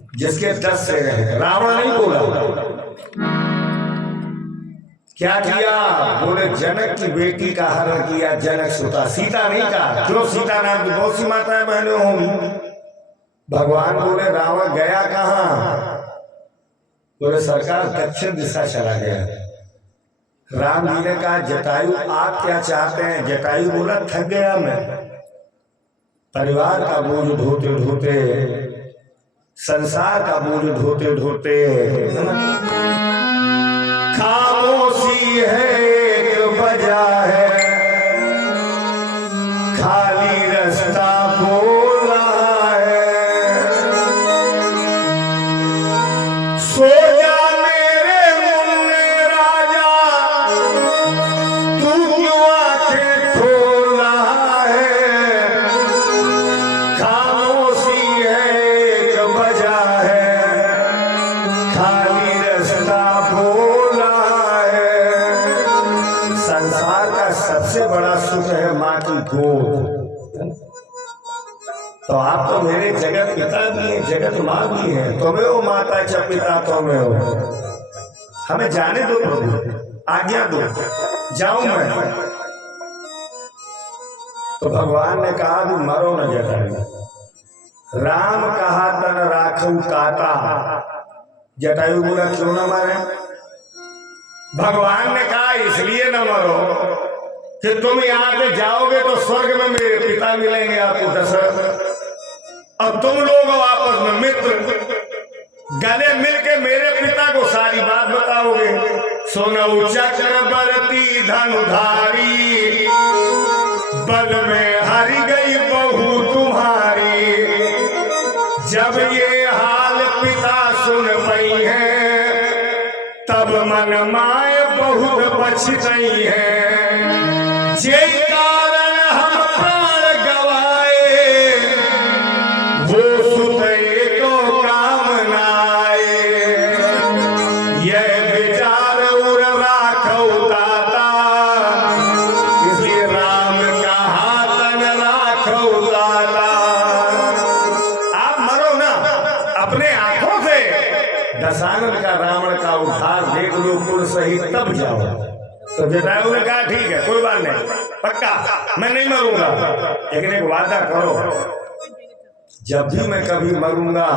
जिसके 10 सिर हैं। रावण नहीं बोला। क्या किया? बोले जनक की बेटी का हरण किया जनक सुता, सीता नहीं कहा। क्यों? सीता नाम की बहुत सी माताएं बहनें होंगी। भगवान बोले रावण गया कहां? बोले सरकार दक्षिण दिशा चला गया। राम जी ने कहा जटायु आप क्या चाहते हैं? जटायु बोला थक गया मैं, परिवार का बोझ ढोते ढोते, संसार का बोझ ढोते ढोते, खामोशी है एक वजह है, खाली रास्ता बोला है, सो जा मेरे मुन्ने राजा, तू क्यों आंखें खोला है, खामोशी है एक वजह है, खाली रास्ता बोला है। संसार का सबसे बड़ा सुख है माँ की गोद। तो आप तो मेरे जगत पिता भी हैं, जगत माँ भी हैं। तुम्हें हो माता च पिता तुम्हें हो। हमें जाने दो प्रभु, आज्ञा दो, जाऊं मैं। तो भगवान ने कहा भी मरो न जटायु। राम कहा तन राखू काता। जटायु बोला क्यों न मारे? भगवान ने कहा इसलिए न मरो कि तुम यहाँ से जाओगे तो स्वर्ग में मेरे पिता मिलेंगे आपको दशरथ, और तुम लोग आपस में मित्र, गले मिलके मेरे पिता को सारी बात बताओगे। सोनऊ चक्रवर्ती धनुधारी, बल में हारी गई बहू तुम्हारी। जब ये हाल पिता सुन पई है, तब मन माए बहुत पछतई है। जे कारण हम प्राण गवाए, वो सुतए तो काम न आए। यह विचार उर राखौ ताता, इसलिए राम कहा तन राखौ ताता। आप मरो ना, अपने आंखों से दशानन का रावण का उद्धार देख लो कुल सहित, तब जाओ। तो जटायु ने कहा ठीक है कोई बात नहीं, पक्का मैं नहीं मरूंगा, लेकिन एक वादा करो, जब भी मैं कभी मरूंगा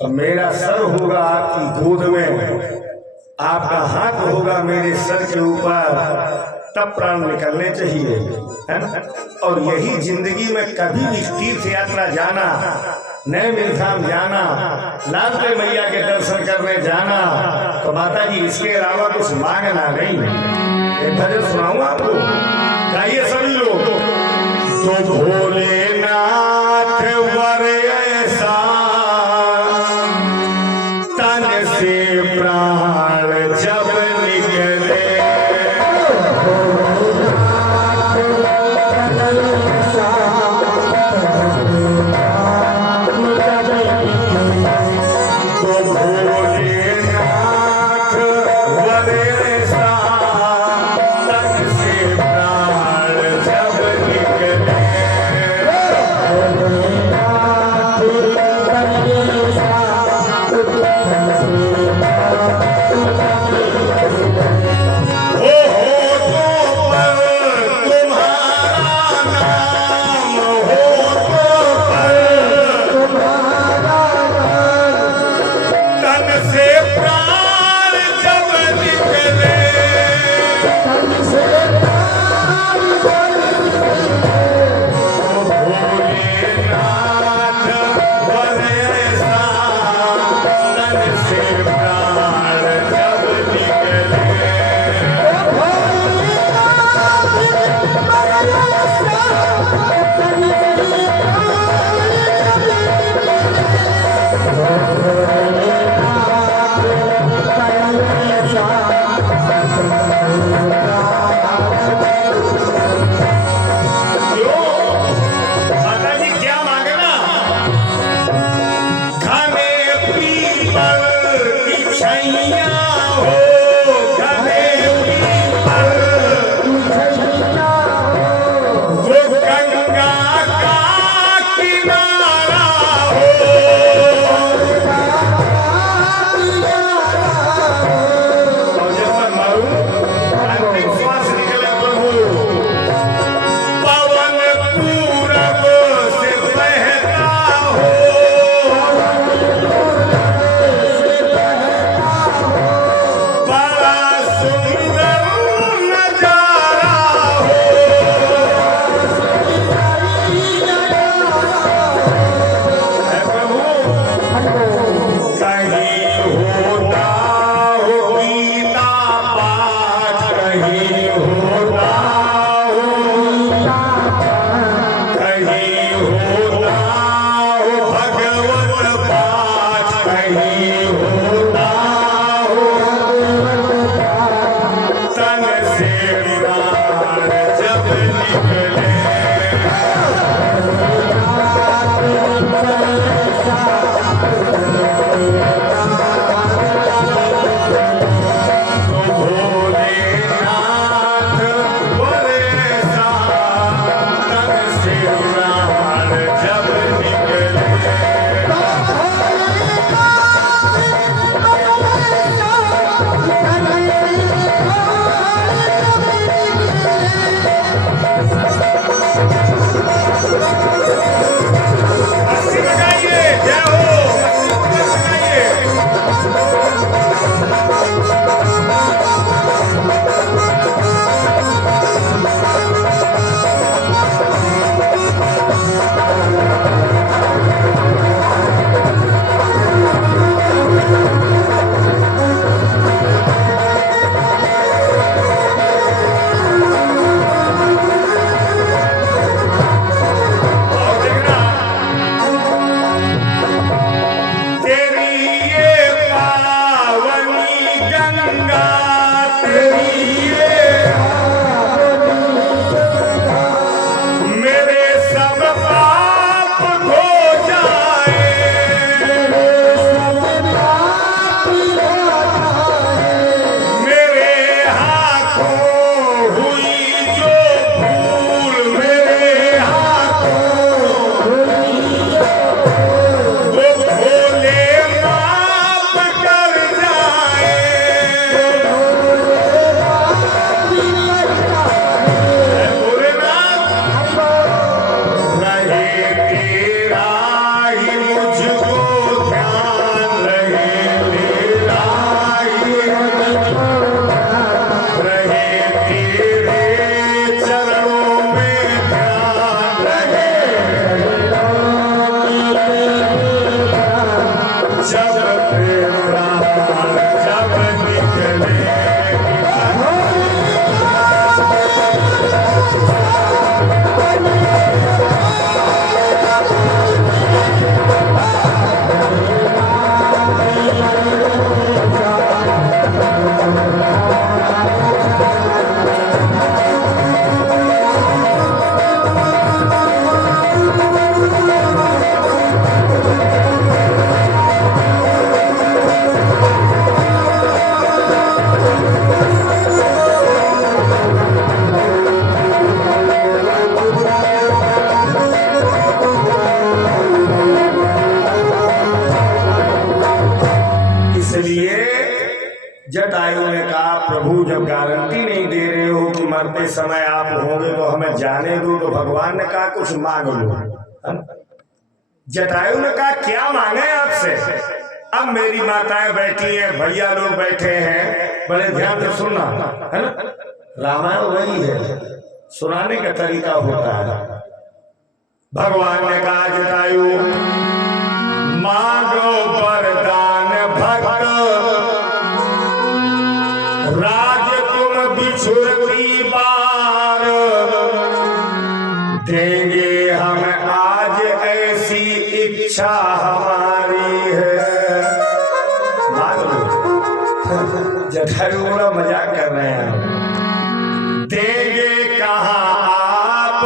तो मेरा सर होगा आपकी गोद में, आपका हाथ होगा मेरे सर के ऊपर, तब प्राण निकलने चाहिए, है ना। और यही जिंदगी में कभी भी तीर्थ यात्रा जाना, नए मिलधाम जाना, लालते मैया के दर्शन करने जाना, तो माता जी इसके अलावा कुछ मांगना नहीं। एक भजन सुनाऊं आपको, गाइए सभी लोग। तो भोलेनाथ वर ऐसा, तन से प्राण जब निकले, जटायु ने कहा प्रभु जब गारंटी नहीं दे रहे हो कि मरते समय आप होंगे तो हमें जाने दो। तो भगवान ने कहा कुछ मांग लो। जटायु ने कहा क्या मांगे आपसे? अब मेरी माताएं बैठी हैं, भैया लोग बैठे हैं, बड़े ध्यान से सुनना, है ना। रामायण वही है, सुनाने का तरीका होता है। भगवान ने कहा जटायु मांगो वरदान भक्त, राज तुम बिछुड़ती बार, देंगे हम आज ऐसी इच्छा हमारी है। मांग लो। जटायु बड़ा मजाक कर रहे हैं। देंगे कहाँ आप,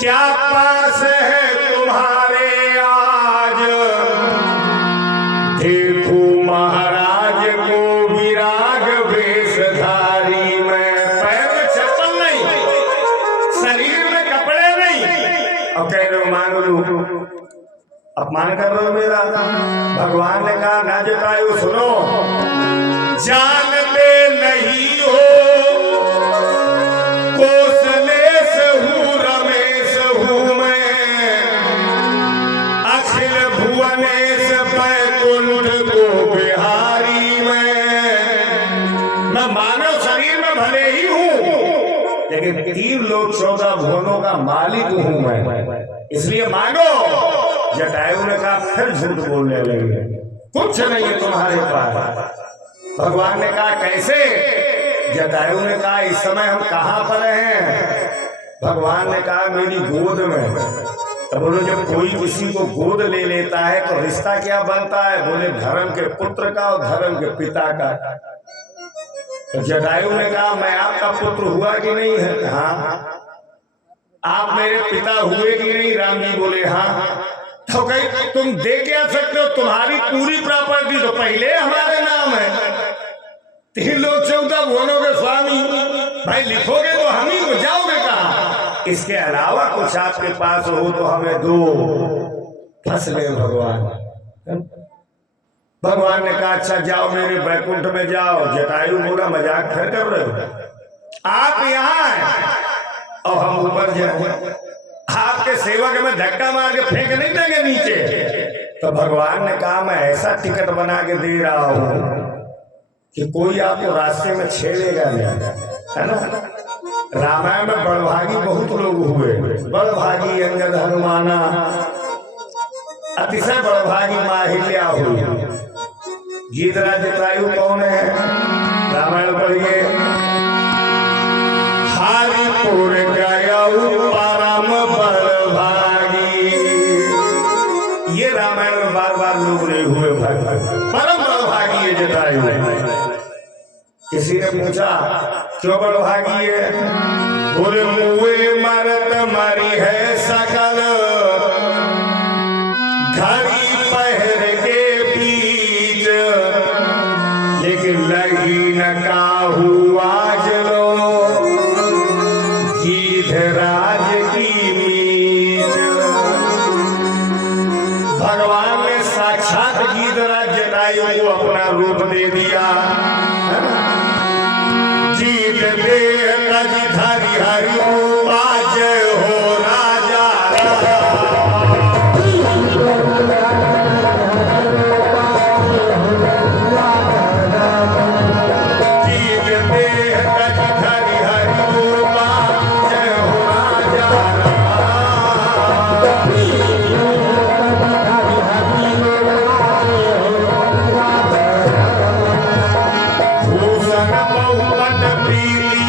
क्या पास है तुम्हारे आज, देखो महाराज को विराग वेशधारी में, पैर में चप्पल नहीं, शरीर में कपड़े नहीं, और कह रहे हो मांग लो। अपमान कर रहे हो मेरा। भगवान ने कहा ना जटायु सुनो, जानते नहीं हो कौशलेश हूँ रमेश हूँ मैं, अखिल भुवनेश बैकुंठ को बिहारी मैं मानव शरीर में भले ही हूँ, लेकिन 3 लोक 14 भुवनों का मालिक हूँ मैं, इसलिए मांगो। जटायु ने कहा फिर झूठ बोलने लगे, कुछ नहीं है तुम्हारे पास। भगवान ने कहा कैसे? जटायु ने कहा इस समय हम कहाँ पर हैं? भगवान ने कहा मेरी गोद में। तो बोलो जब कोई किसी को गोद ले लेता है तो रिश्ता क्या बनता है? बोले धर्म के पुत्र का और धर्म के पिता का। तो जटायु ने कहा मैं आपका पुत्र हुआ कि नहीं है? हाँ। आप मेरे पिता हुए कि नहीं? राम जी बोले हाँ। तो कहीं तुम दे क्या सकते हो? तुम्हारी पूरी प्रॉपर्टी तो पहले हमारे नाम है, 3 लोक 14 भुवनों के स्वामी। भाई लिखोगे तो हम ही को जाओगे कहाँ? इसके अलावा कुछ आपके पास हो तो हमें दो। फंस गए भगवान। भगवान ने कहा अच्छा जाओ मेरे बैकुंठ में जाओ। जटायु बोला मजाक फिर कर रहे हो? आप यहाँ आए और हम ऊपर जाए, आपके सेवक में धक्का मार के फेंक नहीं देंगे नीचे। तो भगवान ने कहा मैं ऐसा टिकट बना के दे रहा हूं कि कोई आपको रास्ते में छेड़ेगा नहीं, है ना। रामायण में बड़भागी बहुत लोग हुए, बड़भागी अंगद हनुमाना, अतिशय बड़भागी माहिल्या हुई। गीतराज जटायु कौन है? रामायण पढ़िए। हरिपुर गयऊ परम बड़भागी, ये रामायण में बार बार लोग नहीं हुए परम बड़भागी है जटायु। किसी ने पूछा क्यों बड़भागी है? बोले मुए मरत मरी है सकल, घड़ी पहर के बीच, लेकिन लगी न काहू आज लो, गीधराज की मीत। भगवान ने साक्षात गीधराज जटायु को अपना रूप दे दिया। जीत दे धारी हरि जय हो राजा जीत दे धारी हरि जय हो राजा भूषण बहुपट प्रीति